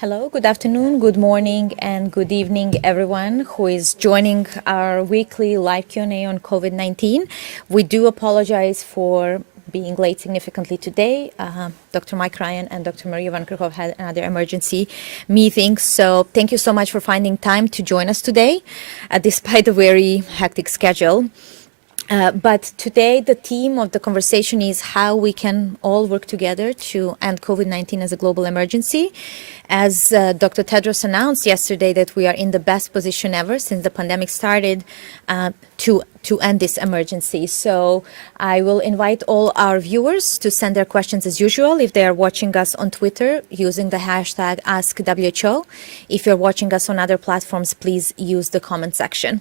Hello, good afternoon, good morning, and good evening, everyone who is joining our weekly live Q&A on COVID-19. We do apologize for being late significantly today. Dr. Mike Ryan and Dr. Maria van Kerkhove had another emergency meeting, so thank you so much for finding time to join us today, despite a very hectic schedule. But today the theme of the conversation is how we can all work together to end COVID-19 as a global emergency. As Dr. Tedros announced yesterday that we are in the best position ever since the pandemic started to end this emergency. So I will invite all our viewers to send their questions as usual if they are watching us on Twitter using the hashtag AskWHO. If you're watching us on other platforms, please use the comment section.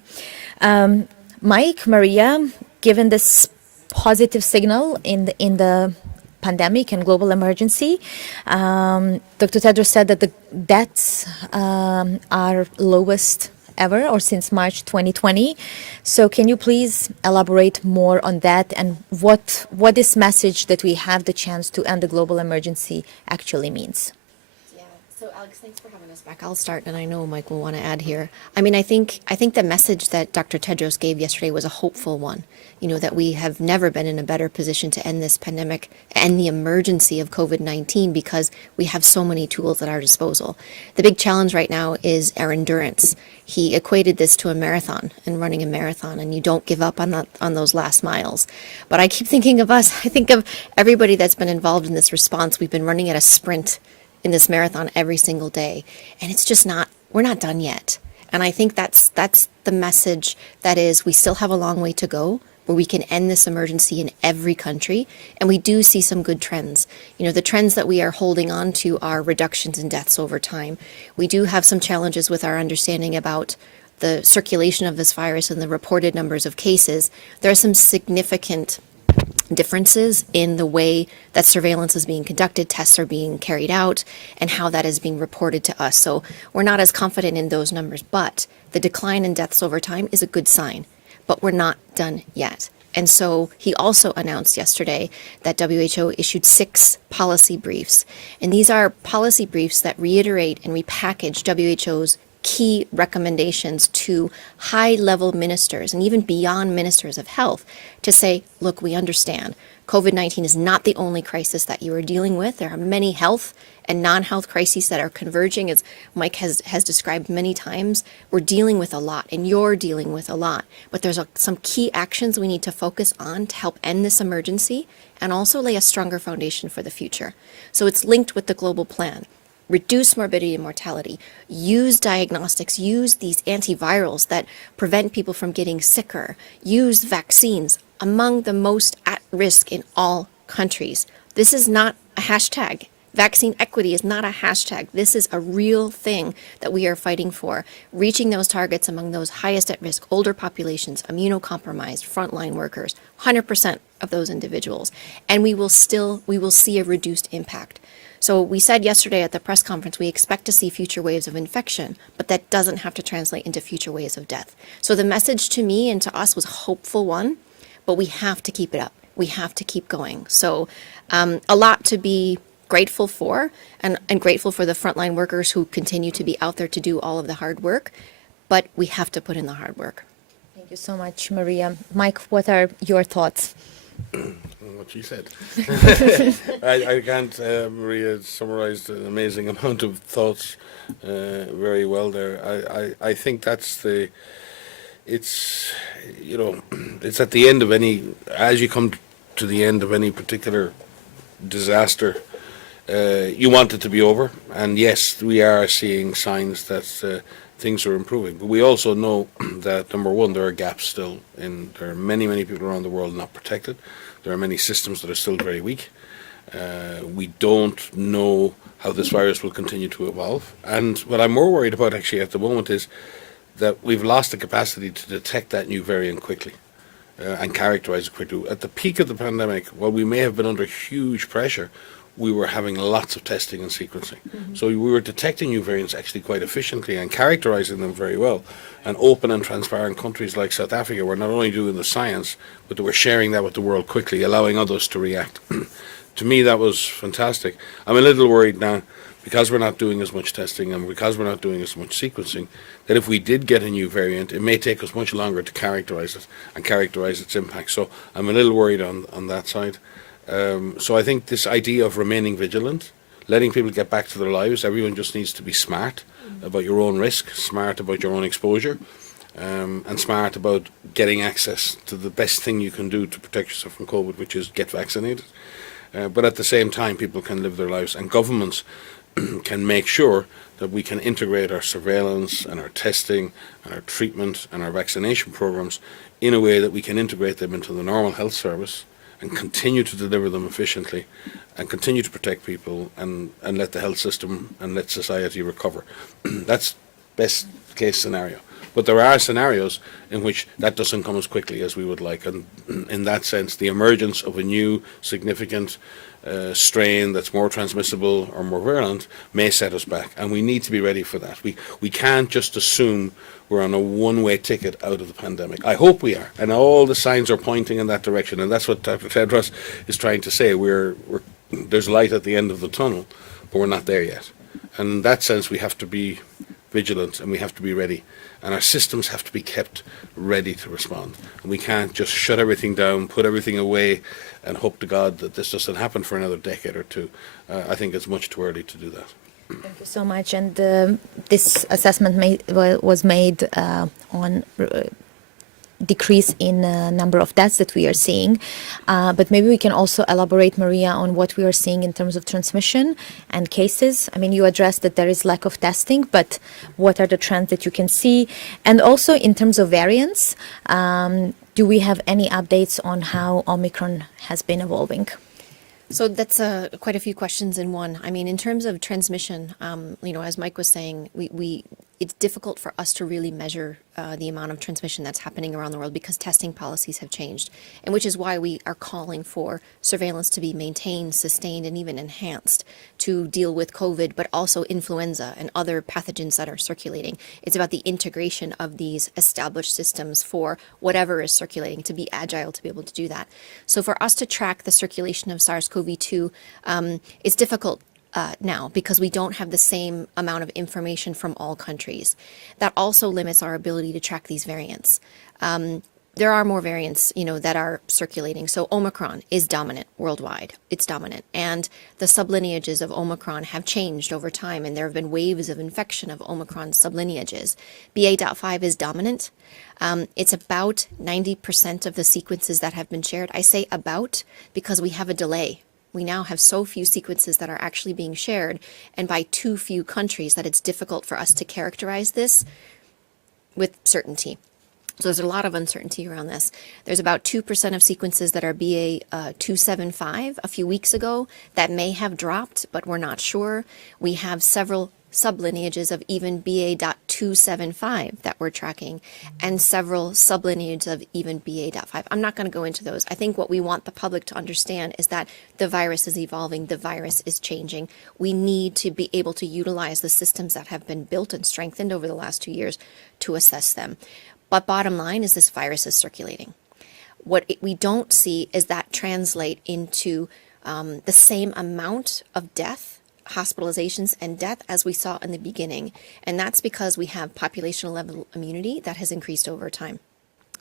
Mike, Maria, given this positive signal in the pandemic and global emergency, Dr. Tedros said that the deaths are lowest ever or since March 2020. So can you please elaborate more on that and what this message that we have the chance to end the global emergency actually means? So Alex, thanks for having us back. I'll start, and I know Mike will want to add here. I mean, I think the message that Dr. Tedros gave yesterday was a hopeful one. You know, that we have never been in a better position to end this pandemic and the emergency of COVID-19 because we have so many tools at our disposal. The big challenge right now is our endurance. He equated this to a marathon and running a marathon, and you don't give up on those last miles. But I keep thinking of us. I think of everybody that's been involved in this response. We've been running at a sprint in this marathon every single day, and it's just we're not done yet. And I think that's the message, that is, we still have a long way to go where we can end this emergency in every country, and we do see some good trends. You know, the trends that we are holding on to are reductions in deaths over time. We do have some challenges with our understanding about the circulation of this virus and the reported numbers of cases. There are some significant differences in the way that surveillance is being conducted, tests are being carried out, and how that is being reported to us. So we're not as confident in those numbers, but the decline in deaths over time is a good sign. But we're not done yet. And so he also announced yesterday that WHO issued 6 policy briefs. And these are policy briefs that reiterate and repackage WHO's key recommendations to high-level ministers and even beyond ministers of health to say, look, we understand COVID-19 is not the only crisis that you are dealing with. There are many health and non-health crises that are converging, as Mike has described many times. We're dealing with a lot, and you're dealing with a lot. But there's some key actions we need to focus on to help end this emergency and also lay a stronger foundation for the future. So it's linked with the global plan. Reduce morbidity and mortality, use diagnostics, use these antivirals that prevent people from getting sicker, use vaccines among the most at risk in all countries. This is not a hashtag. Vaccine equity is not a hashtag. This is a real thing that we are fighting for, reaching those targets among those highest at risk, older populations, immunocompromised, frontline workers, 100% of those individuals. And we will see a reduced impact. So we said yesterday at the press conference, we expect to see future waves of infection, but that doesn't have to translate into future waves of death. So the message to me and to us was a hopeful one, but we have to keep it up. We have to keep going. So a lot to be grateful for, and grateful for the frontline workers who continue to be out there to do all of the hard work, but we have to put in the hard work. Thank you so much, Maria. Mike, what are your thoughts? What she said. I can't, Maria summarized an amazing amount of thoughts very well there. I think it's at the end of as you come to the end of any particular disaster, you want it to be over. And yes, we are seeing signs that things are improving. But we also know that, number one, there are gaps still. There are many, many people around the world not protected. There are many systems that are still very weak. We don't know how this virus will continue to evolve. And what I'm more worried about actually at the moment is that we've lost the capacity to detect that new variant quickly and characterize it quickly. At the peak of the pandemic, while we may have been under huge pressure, we were having lots of testing and sequencing. Mm-hmm. So we were detecting new variants actually quite efficiently and characterizing them very well. And open and transparent countries like South Africa were not only doing the science, but they were sharing that with the world quickly, allowing others to react. To me, that was fantastic. I'm a little worried now because we're not doing as much testing and because we're not doing as much sequencing, that if we did get a new variant, it may take us much longer to characterize it and characterize its impact. So I'm a little worried on that side. So I think this idea of remaining vigilant, letting people get back to their lives, everyone just needs to be smart about your own risk, smart about your own exposure, and smart about getting access to the best thing you can do to protect yourself from COVID, which is get vaccinated. But at the same time, people can live their lives, and governments can make sure that we can integrate our surveillance and our testing and our treatment and our vaccination programs in a way that we can integrate them into the normal health service and continue to deliver them efficiently and continue to protect people and let the health system and let society recover. That's best case scenario. But there are scenarios in which that doesn't come as quickly as we would like. And in that sense, the emergence of a new significant strain that's more transmissible or more virulent may set us back. And we need to be ready for that. We can't just assume we're on a one-way ticket out of the pandemic. I hope we are. And all the signs are pointing in that direction. And that's what Dr. Tedros is trying to say. There's light at the end of the tunnel, but we're not there yet. And in that sense, we have to be vigilant and we have to be ready. And our systems have to be kept ready to respond. And we can't just shut everything down, put everything away, and hope to God that this doesn't happen for another decade or two. I think it's much too early to do that. Thank you so much. And this assessment was made on decrease in number of deaths that we are seeing. But maybe we can also elaborate, Maria, on what we are seeing in terms of transmission and cases. I mean, you addressed that there is lack of testing, but what are the trends that you can see? And also in terms of variants, do we have any updates on how Omicron has been evolving? So that's quite a few questions in one. I mean, in terms of transmission, as Mike was saying, it's difficult for us to really measure the amount of transmission that's happening around the world because testing policies have changed, and which is why we are calling for surveillance to be maintained, sustained, and even enhanced to deal with COVID, but also influenza and other pathogens that are circulating. It's about the integration of these established systems for whatever is circulating, to be agile to be able to do that. So for us to track the circulation of SARS-CoV-2, it's difficult now because we don't have the same amount of information from all countries. That also limits our ability to track these variants. There are more variants, that are circulating. So Omicron is dominant worldwide. It's dominant. And the sublineages of Omicron have changed over time, and there have been waves of infection of Omicron sublineages. BA.5 is dominant. It's about 90% of the sequences that have been shared. I say about because we have a delay. We now have so few sequences that are actually being shared, and by too few countries, that it's difficult for us to characterize this with certainty. So there's a lot of uncertainty around this. There's about 2% of sequences that are BA.275 a few weeks ago that may have dropped, but we're not sure. We have several sublineages of even BA.275 that we're tracking, and several sublineages of even BA.5. I'm not going to go into those. I think what we want the public to understand is that the virus is evolving, the virus is changing. We need to be able to utilize the systems that have been built and strengthened over the last 2 years to assess them. But bottom line is this virus is circulating. What we don't see is that translate into the same amount of death, hospitalizations and death as we saw in the beginning. And that's because we have population level immunity that has increased over time.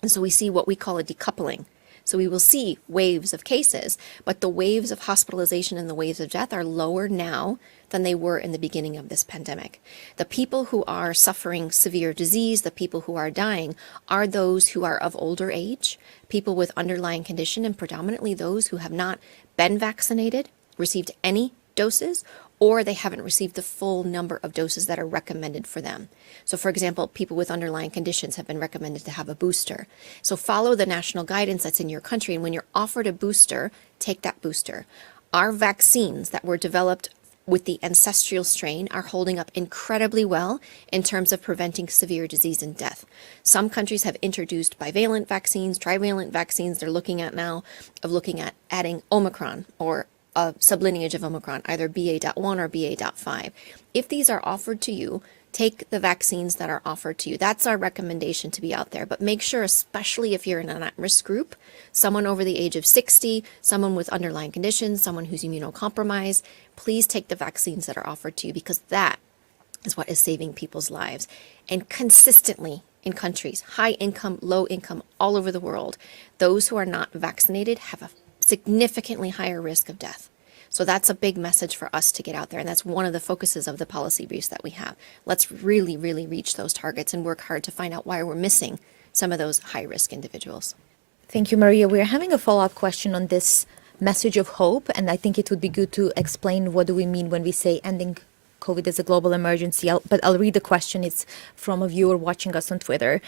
And so we see what we call a decoupling. So we will see waves of cases, but the waves of hospitalization and the waves of death are lower now than they were in the beginning of this pandemic. The people who are suffering severe disease, the people who are dying, are those who are of older age, people with underlying condition, and predominantly those who have not been vaccinated, received any doses, or they haven't received the full number of doses that are recommended for them. So for example, people with underlying conditions have been recommended to have a booster. So follow the national guidance that's in your country, and when you're offered a booster, take that booster. Our vaccines that were developed with the ancestral strain are holding up incredibly well in terms of preventing severe disease and death. Some countries have introduced bivalent vaccines, trivalent vaccines. They're looking at adding Omicron or a sublineage of Omicron, either BA.1 or BA.5. If these are offered to you take the vaccines that are offered to you. That's our recommendation, to be out there. But make sure, especially if you're in an at-risk group, someone over the age of 60, someone with underlying conditions, someone who's immunocompromised, please take the vaccines that are offered to you, because that is what is saving people's lives. And consistently in countries, high income, low income, all over the world, those who are not vaccinated have a significantly higher risk of death. So that's a big message for us to get out there. And that's one of the focuses of the policy briefs that we have. Let's really, really reach those targets and work hard to find out why we're missing some of those high-risk individuals. Thank you, Maria. We're having a follow-up question on this message of hope, and I think it would be good to explain what do we mean when we say ending COVID as a global emergency. But I'll read the question. It's from a viewer watching us on Twitter.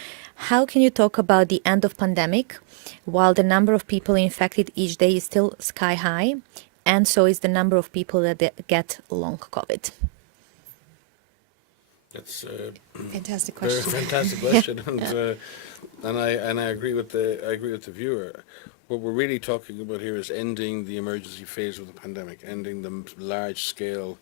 How can you talk about the end of pandemic while the number of people infected each day is still sky high? And so is the number of people that get long COVID. That's Fantastic a question. fantastic question, and I agree with the viewer. What we're really talking about here is ending the emergency phase of the pandemic, ending the large-scale,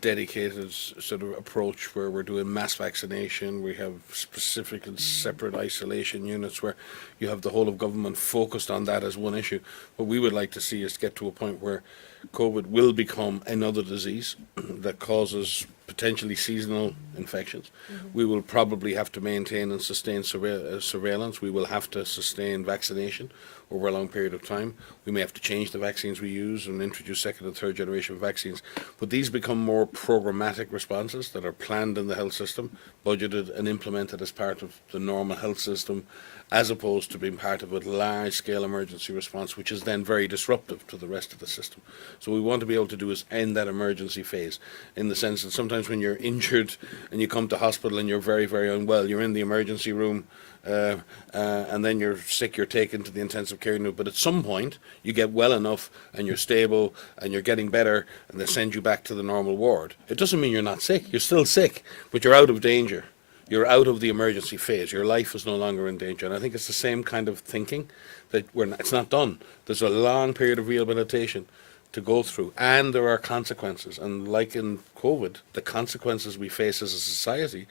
dedicated sort of approach where we're doing mass vaccination. We have specific and separate isolation units where you have the whole of government focused on that as one issue. What we would like to see is get to a point where COVID will become another disease that causes potentially seasonal infections. We will probably have to maintain and sustain surveillance. We will have to sustain vaccination over a long period of time. We may have to change the vaccines we use and introduce second and third generation vaccines. But these become more programmatic responses that are planned in the health system, budgeted and implemented as part of the normal health system, as opposed to being part of a large-scale emergency response, which is then very disruptive to the rest of the system. So what we want to be able to do is end that emergency phase, in the sense that sometimes when you're injured and you come to hospital and you're very, very unwell, you're in the emergency room, and then you're sick, you're taken to the intensive care unit, but at some point you get well enough and you're stable and you're getting better and they send you back to the normal ward. It doesn't mean you're not sick, you're still sick, but you're out of danger. You're out of the emergency phase. Your life is no longer in danger. And I think it's the same kind of thinking that it's not done. There's a long period of rehabilitation to go through, and there are consequences. And like in COVID, the consequences we face as a society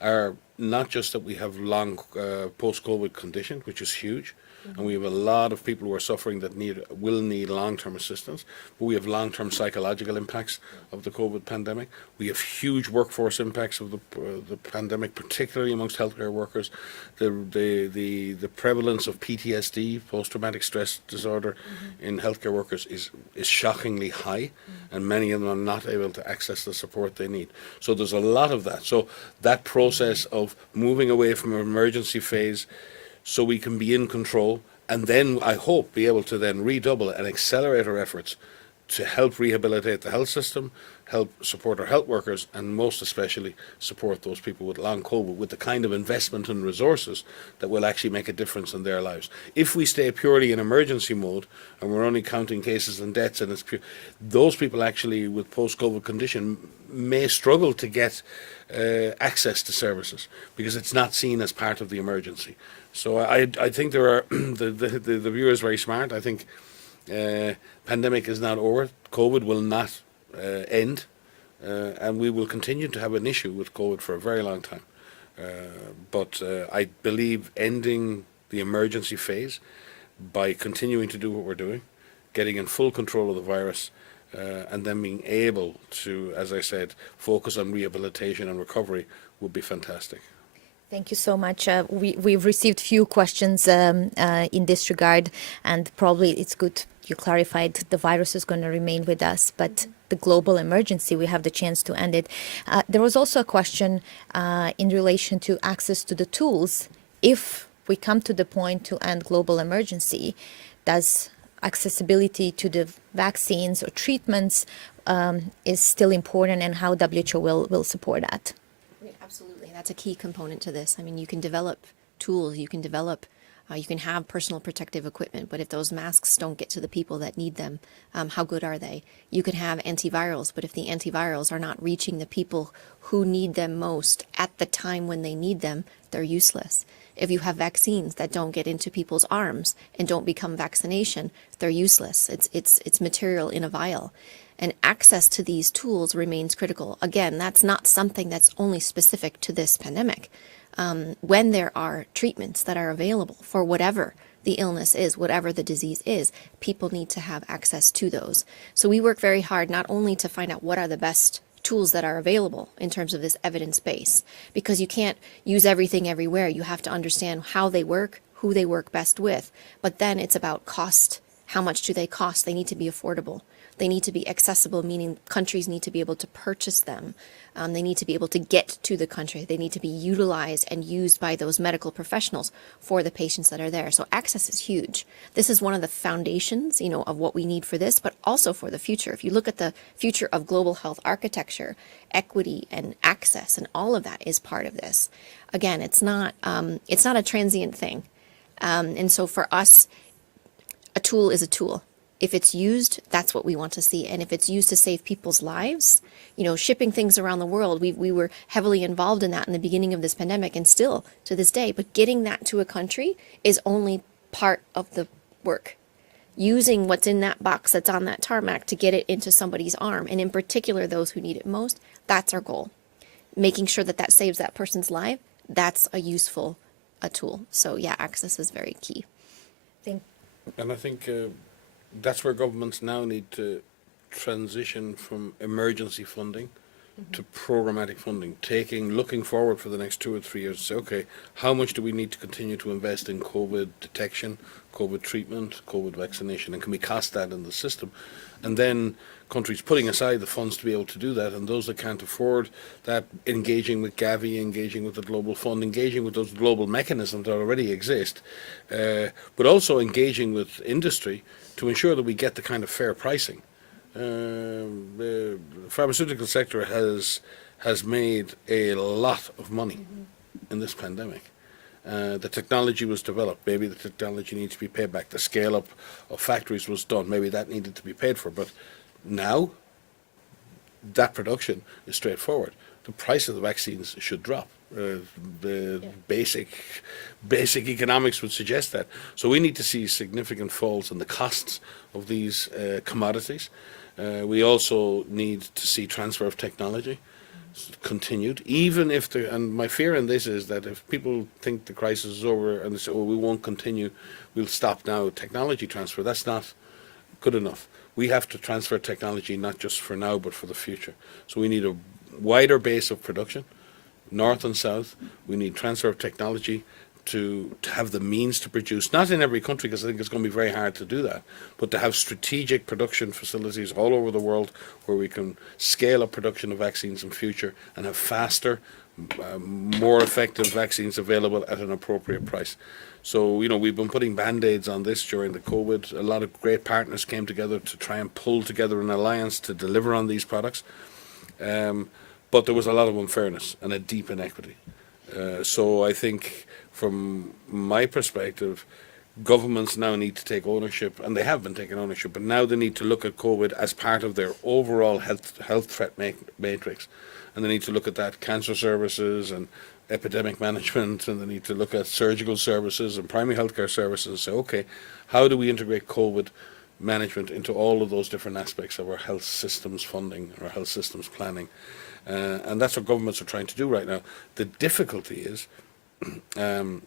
are not just that we have long post-COVID condition, which is huge, and we have a lot of people who are suffering that will need long-term assistance, but we have long-term psychological impacts of the COVID pandemic. We have huge workforce impacts of the pandemic, particularly amongst healthcare workers. The prevalence of PTSD, post-traumatic stress disorder, in healthcare workers is shockingly high, and many of them are not able to access the support they need. So there's a lot of that. So that process of moving away from an emergency phase so we can be in control, and then I hope be able to then redouble and accelerate our efforts to help rehabilitate the health system, help support our health workers, and most especially support those people with long COVID with the kind of investment and resources that will actually make a difference in their lives. If we stay purely in emergency mode and we're only counting cases and deaths, and it's those people actually with post-COVID condition may struggle to get access to services because it's not seen as part of the emergency. So I think there are the viewer is very smart. I think pandemic is not over. COVID will not end, and we will continue to have an issue with COVID for a very long time. But I believe ending the emergency phase by continuing to do what we're doing, getting in full control of the virus, and then being able to, as I said, focus on rehabilitation and recovery would be fantastic. Thank you so much. We've received few questions in this regard, and probably it's good you clarified the virus is going to remain with us, but the global emergency, we have the chance to end it. There was also a question in relation to access to the tools. If we come to the point to end global emergency, does accessibility to the vaccines or treatments is still important, and how WHO will support that? Absolutely. That's a key component to this. I mean, you can develop tools, you can have personal protective equipment, but if those masks don't get to the people that need them, how good are they? You could have antivirals, but if the antivirals are not reaching the people who need them most at the time when they need them, they're useless. If you have vaccines that don't get into people's arms and don't become vaccination, they're useless. It's material in a vial. And access to these tools remains critical. Again, that's not something that's only specific to this pandemic. When there are treatments that are available for whatever the illness is, whatever the disease is, people need to have access to those. So we work very hard not only to find out what are the best tools that are available in terms of this evidence base, because you can't use everything everywhere. You have to understand how they work, who they work best with. But then it's about cost. How much do they cost? They need to be affordable. They need to be accessible, meaning countries need to be able to purchase them. They need to be able to get to the country. They need to be utilized and used by those medical professionals for the patients that are there. So access is huge. This is one of the foundations, of what we need for this, but also for the future. If you look at the future of global health architecture, equity and access and all of that is part of this. Again, it's not a transient thing. And so for us, a tool is a tool. If it's used, that's what we want to see. And if it's used to save people's lives, shipping things around the world, we were heavily involved in that in the beginning of this pandemic and still to this day. But getting that to a country is only part of the work. Using what's in that box that's on that tarmac to get it into somebody's arm, and in particular those who need it most, that's our goal. Making sure that saves that person's life, that's a tool. So yeah, access is very key. And I think that's where governments now need to transition from emergency funding to programmatic funding, looking forward for the next 2 or 3 years to say, okay, how much do we need to continue to invest in COVID detection, COVID treatment, COVID vaccination, and can we cost that in the system? And then countries putting aside the funds to be able to do that, and those that can't afford that, engaging with Gavi, engaging with the Global Fund, engaging with those global mechanisms that already exist, but also engaging with industry to ensure that we get the kind of fair pricing. The pharmaceutical sector has made a lot of money in this pandemic. The technology was developed. Maybe the technology needs to be paid back. The scale up of factories was done. Maybe that needed to be paid for. But now, that production is straightforward. The price of the vaccines should drop. Basic economics would suggest that. So we need to see significant falls in the costs of these commodities. We also need to see transfer of technology continued, even if and my fear in this is that if people think the crisis is over and they say, oh, we won't continue, we'll stop now, technology transfer, that's not good enough. We have to transfer technology not just for now but for the future. So we need a wider base of production, north and south. We need transfer of technology to have the means to produce, not in every country because I think it's going to be very hard to do that, but to have strategic production facilities all over the world where we can scale up production of vaccines in future and have faster, more effective vaccines available at an appropriate price. So, we've been putting Band-Aids on this during the COVID. A lot of great partners came together to try and pull together an alliance to deliver on these products. But there was a lot of unfairness and a deep inequity. So I think from my perspective, governments now need to take ownership, and they have been taking ownership, but now they need to look at COVID as part of their overall health threat matrix. And they need to look at that cancer services and epidemic management, and they need to look at surgical services and primary healthcare services and say, okay, how do we integrate COVID management into all of those different aspects of our health systems funding, our health systems planning? And that's what governments are trying to do right now. The difficulty is, and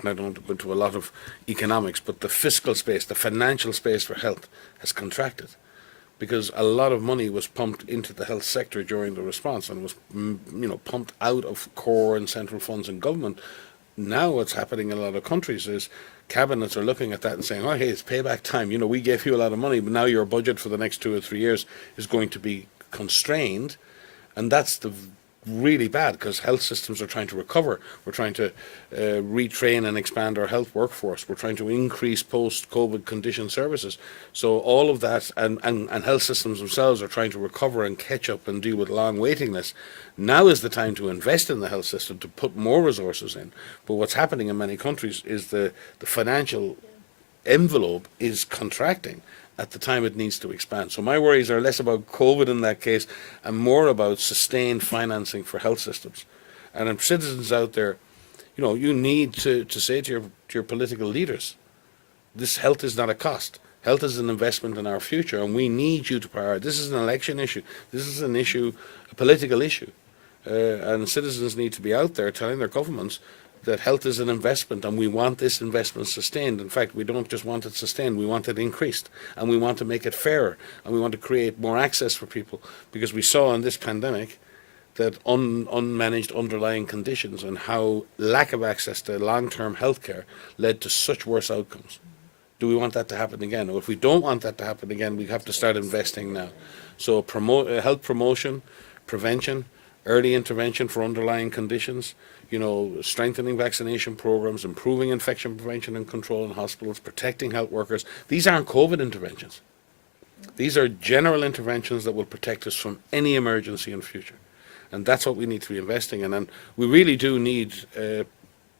I don't want to go into a lot of economics, but the fiscal space, the financial space for health has contracted because a lot of money was pumped into the health sector during the response and was, pumped out of core and central funds in government. Now what's happening in a lot of countries is cabinets are looking at that and saying, oh, hey, it's payback time. We gave you a lot of money, but now your budget for the next 2 or 3 years is going to be constrained. And that's really bad because health systems are trying to recover. We're trying to retrain and expand our health workforce. We're trying to increase post-COVID condition services. So all of that, and health systems themselves are trying to recover and catch up and deal with long waiting lists. Now is the time to invest in the health system, to put more resources in. But what's happening in many countries is the financial envelope is contracting at the time it needs to expand. So my worries are less about COVID in that case and more about sustained financing for health systems. And if citizens out there, you need to say to your political leaders, this health is not a cost. Health is an investment in our future, and we need you to prioritize. This is an election issue. This is an issue, a political issue. And citizens need to be out there telling their governments that health is an investment, and we want this investment sustained. In fact, we don't just want it sustained, we want it increased, and we want to make it fairer, and we want to create more access for people, because we saw in this pandemic that unmanaged underlying conditions and how lack of access to long-term health care led to such worse outcomes. Do we want that to happen again? Or if we don't want that to happen again, we have to start investing now. So health promotion, prevention, early intervention for underlying conditions, strengthening vaccination programs, improving infection prevention and control in hospitals, protecting health workers. These aren't COVID interventions. These are general interventions that will protect us from any emergency in the future. And that's what we need to be investing in. And we really do need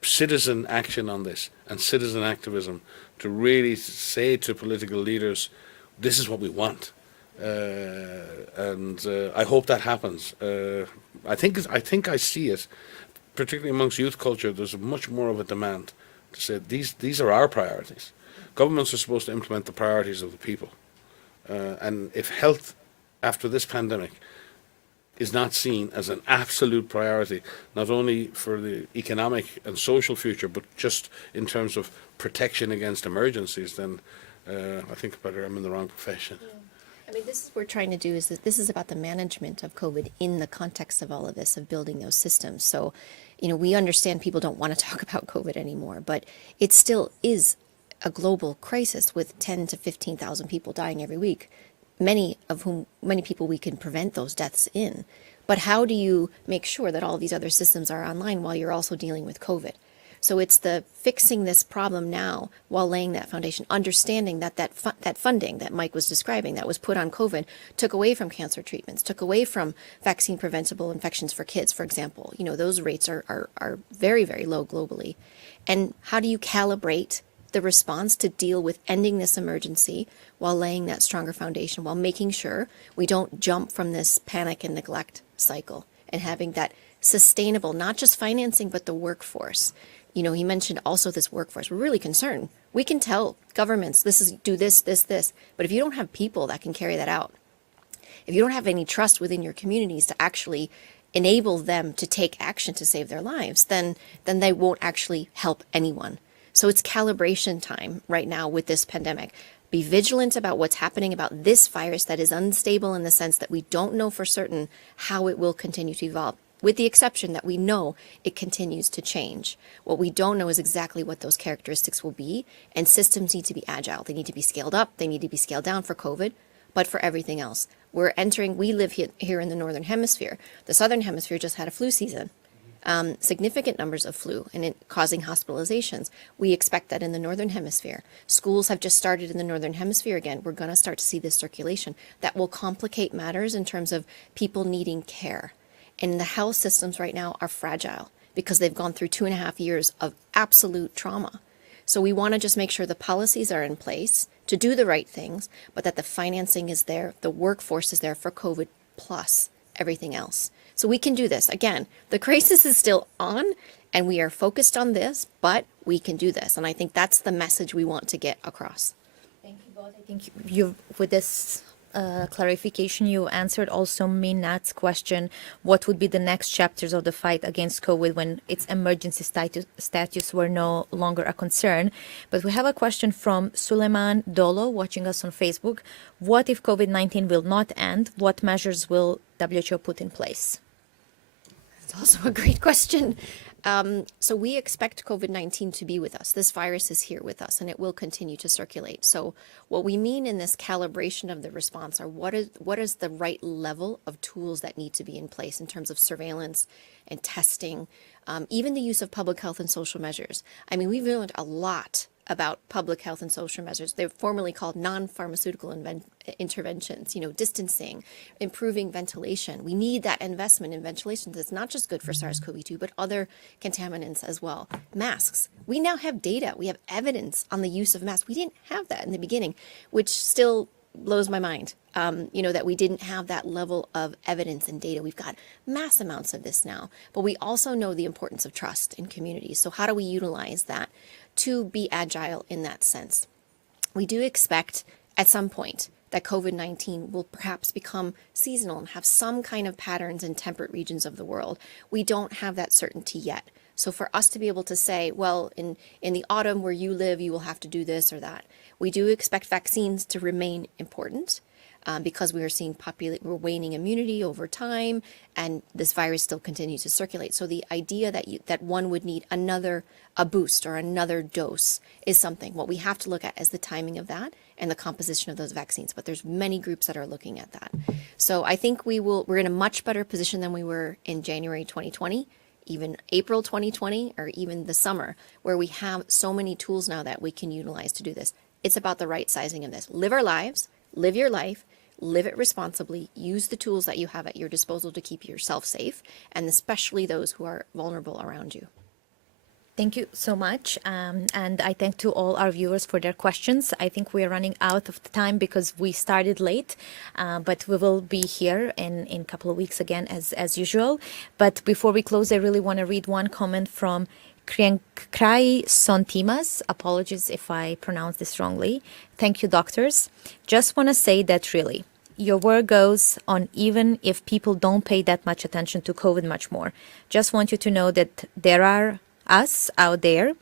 citizen action on this and citizen activism to really say to political leaders, this is what we want. And I hope that happens. I think I see it, particularly amongst youth culture. There's much more of a demand to say these are our priorities. Governments are supposed to implement the priorities of the people. And if health after this pandemic is not seen as an absolute priority, not only for the economic and social future, but just in terms of protection against emergencies, then I think better I'm in the wrong profession. Yeah. I mean, this is what we're trying to do, is that this is about the management of COVID in the context of all of this, of building those systems. So, we understand people don't want to talk about COVID anymore, but it still is a global crisis with 10 to 15,000 people dying every week. Many people we can prevent those deaths in. But how do you make sure that all of these other systems are online while you're also dealing with COVID? So it's the fixing this problem now while laying that foundation, understanding that that funding that Mike was describing that was put on COVID took away from cancer treatments, took away from vaccine preventable infections for kids, for example. Those rates are very, very low globally. And how do you calibrate the response to deal with ending this emergency while laying that stronger foundation, while making sure we don't jump from this panic and neglect cycle, and having that sustainable, not just financing, but the workforce. He mentioned also this workforce. We're really concerned. We can tell governments, do this, but if you don't have people that can carry that out, if you don't have any trust within your communities to actually enable them to take action to save their lives, then they won't actually help anyone. So it's calibration time right now with this pandemic. Be vigilant about what's happening about this virus that is unstable in the sense that we don't know for certain how it will continue to evolve, with the exception that we know it continues to change. What we don't know is exactly what those characteristics will be, and systems need to be agile. They need to be scaled up, they need to be scaled down for COVID, but for everything else. We live here in the Northern Hemisphere. The Southern Hemisphere just had a flu season. Significant numbers of flu and it causing hospitalizations. We expect that in the Northern Hemisphere. Schools have just started in the Northern Hemisphere again. We're going to start to see this circulation. That will complicate matters in terms of people needing care. And the health systems right now are fragile because they've gone through 2.5 years of absolute trauma. So we want to just make sure the policies are in place to do the right things, but that the financing is there, the workforce is there for COVID plus everything else. So we can do this. Again, the crisis is still on and we are focused on this, but we can do this. And I think that's the message we want to get across. Thank you both. I think with this clarification, you answered also Minat's question, what would be the next chapters of the fight against COVID when its emergency status were no longer a concern. But we have a question from Suleiman Dolo watching us on Facebook. What if COVID-19 will not end? What measures will WHO put in place? That's also a great question. So we expect COVID-19 to be with us. This virus is here with us and it will continue to circulate. So what we mean in this calibration of the response are what is the right level of tools that need to be in place in terms of surveillance and testing, even the use of public health and social measures. I mean, we've learned a lot about public health and social measures. They're formerly called non-pharmaceutical interventions, distancing, improving ventilation. We need that investment in ventilation that's not just good for SARS-CoV-2, but other contaminants as well. Masks. We now have data. We have evidence on the use of masks. We didn't have that in the beginning, which still blows my mind, that we didn't have that level of evidence and data. We've got mass amounts of this now, but we also know the importance of trust in communities. So how do we utilize that to be agile in that sense? we do expect at some point that COVID-19 will perhaps become seasonal and have some kind of patterns in temperate regions of the world. We don't have that certainty yet. So for us to be able to say, well, in the autumn where you live, you will have to do this or that. We do expect vaccines to remain important because we are seeing we're waning immunity over time, and this virus still continues to circulate. So the idea that one would need a boost or another dose is something. What we have to look at is the timing of that and the composition of those vaccines. But there's many groups that are looking at that. So I think we're in a much better position than we were in January 2020, even April 2020, or even the summer, where we have so many tools now that we can utilize to do this. It's about the right sizing of this. Live our lives, live your life, live it responsibly, use the tools that you have at your disposal to keep yourself safe, and especially those who are vulnerable around you. Thank you so much. And I thank to all our viewers for their questions. I think we are running out of the time because we started late, but we will be here in a couple of weeks again as usual. But before we close, I really want to read one comment from Krai Sontimas. Apologies if I pronounce this wrongly. Thank you, doctors. Just want to say that really, your work goes on even if people don't pay that much attention to COVID much more. Just want you to know that there are us out there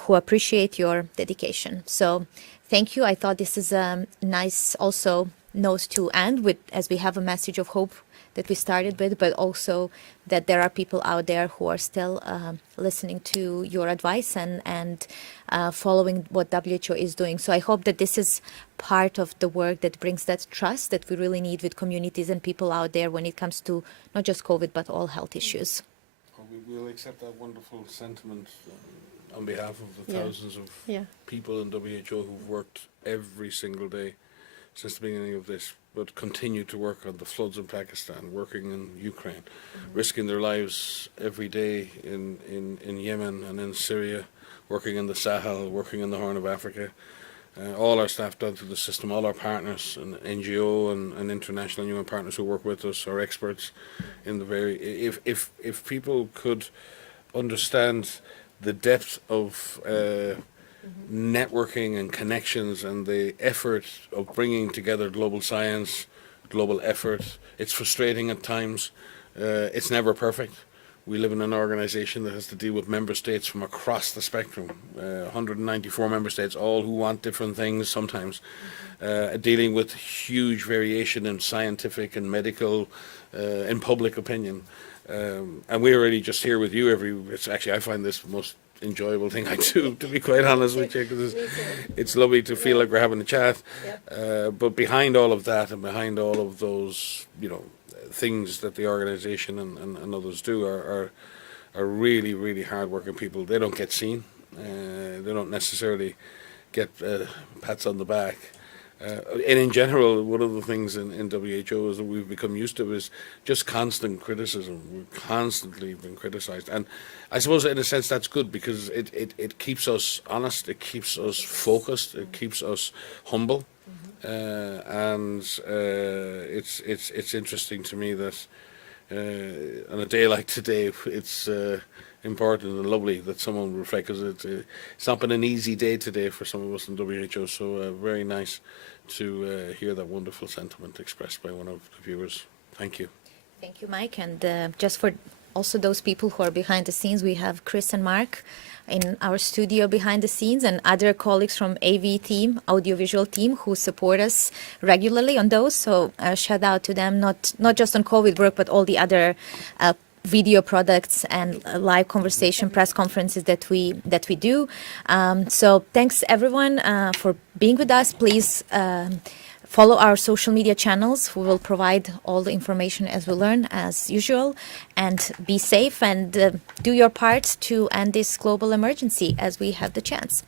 who appreciate your dedication. So thank you. I thought this is a nice also note to end with, as we have a message of hope that we started with, but also that there are people out there who are still listening to your advice and following what WHO is doing. So I hope that this is part of the work that brings that trust that we really need with communities and people out there when it comes to not just COVID, but all health issues. We will accept that wonderful sentiment on behalf of the thousands of people in WHO who've worked every single day since the beginning of this, but continue to work on the floods in Pakistan, working in Ukraine, risking their lives every day in Yemen and in Syria, working in the Sahel, working in the Horn of Africa. All our staff down through the system, all our partners and NGO and international and human partners who work with us are experts in the if people could understand the depth of networking and connections and the effort of bringing together global science, global effort. It's frustrating at times. It's never perfect. We live in an organization that has to deal with member states from across the spectrum, 194 member states, all who want different things sometimes, dealing with huge variation in scientific and medical and public opinion. And we're really just here with you it's actually, I find this the most enjoyable thing I do, to be quite honest with you, because it's lovely to feel like we're having a chat. But behind all of that and behind all of those, things that the organization and others do are really, really hard-working people. They don't get seen. They don't necessarily get pats on the back. And in general, one of the things in WHO is that we've become used to is just constant criticism. We've constantly been criticized. And I suppose in a sense that's good because it keeps us honest, it keeps us focused, it keeps us humble. And it's interesting to me that on a day like today, it's important and lovely that someone will reflect, because it's not been an easy day today for some of us in WHO. So very nice to hear that wonderful sentiment expressed by one of the viewers. Thank you. Thank you, Mike. And just for also those people who are behind the scenes, we have Chris and Mark in our studio behind the scenes, and other colleagues from AV team, audiovisual team, who support us regularly on those. So shout out to them, not just on COVID work, but all the other video products and live conversation press conferences that we do. So thanks everyone for being with us. Please follow our social media channels. We will provide all the information as we learn, as usual. And be safe and do your part to end this global emergency as we have the chance.